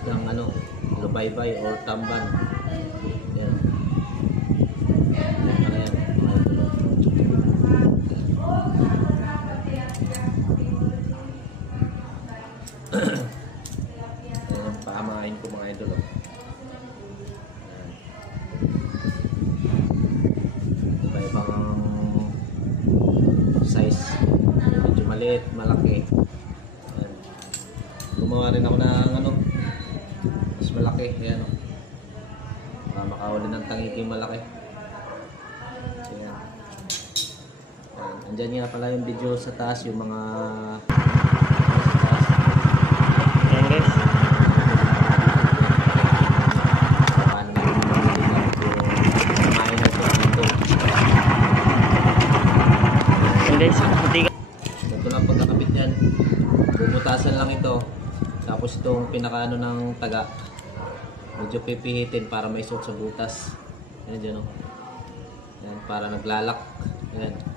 use ng ano, lubaybay or tamban. Yan. Ayan, mga idol. Ayan, paamahin ko mga idol. Iba-ibang size. Medyo maliit, malaki. Ayan. Gumawa rin ako ng ano, mas malaki. Ayan, para makahuli ng tangiki malaki. Ayan. Ayan. Andyan nga pala yung video sa taas, yung mga Ayan guys. paano na yung kumain na ito dito. Ayan guys, hindi ka. Ito lang pagkakabit yan. Bubutasan lang ito. Tapos itong pinakaano ng taga, medyo pipihitin para may suot sa butas. Ayan dyan o. Ayan, para naglalak. Ayan.